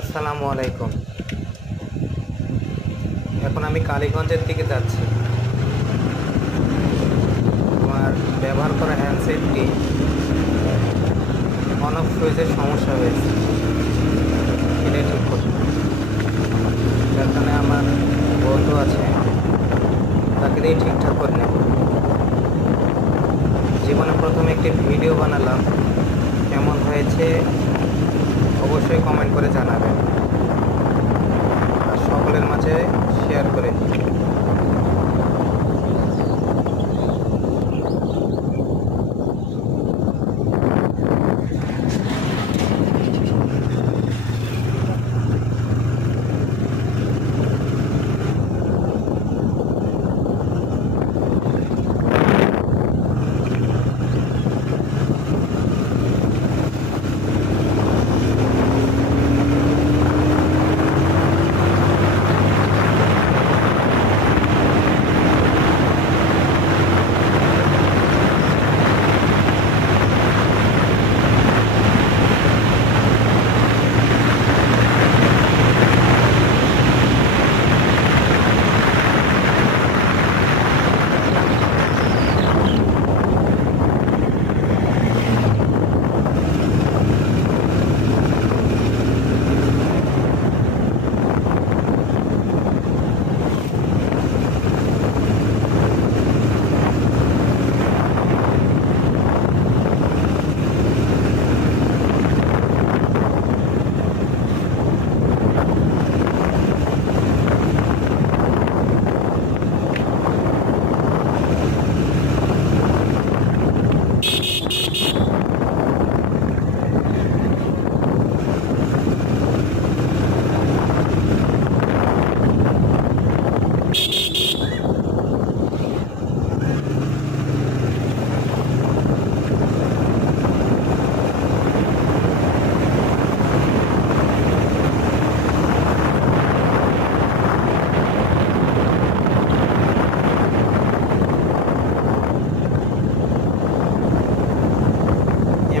আসসালামু আলাইকুম। এখন আমি কালীগঞ্জের দিকে যাচ্ছি। আমার ব্যবহার করা হ্যান্ডসেটটি অন অফ সুইচের সমস্যা হয়েছে, এটাই ঠিক করতে। যেখানে আমার বন্ধু আছে তাকে দিয়ে ঠিকঠাক করে নেব। জীবনে প্রথমে একটি ভিডিও বানালাম, কেমন হয়েছে অবশ্যই কমেন্ট করে জানাবেন আর সকলের মাঝে শেয়ার করে দিন।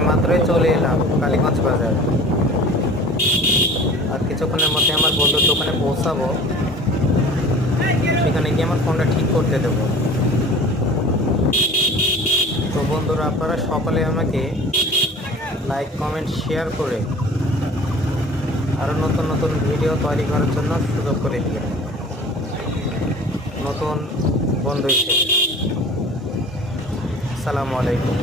মাত্রই চলে এলাম কালীগঞ্জ বাজার। আর কিছুক্ষণের মধ্যে আমার বন্ধুর দোকানে পৌঁছাবো, সেখানে গিয়ে আমার ফোনটা ঠিক করতে দেব। তো বন্ধুরা, আপনারা সকলে আমাকে লাইক, কমেন্ট, শেয়ার করে আরও নতুন নতুন ভিডিও তৈরি করার জন্য সুযোগ করে দিবেন, নতুন বন্ধু হিসেবে। আসসালামু আলাইকুম।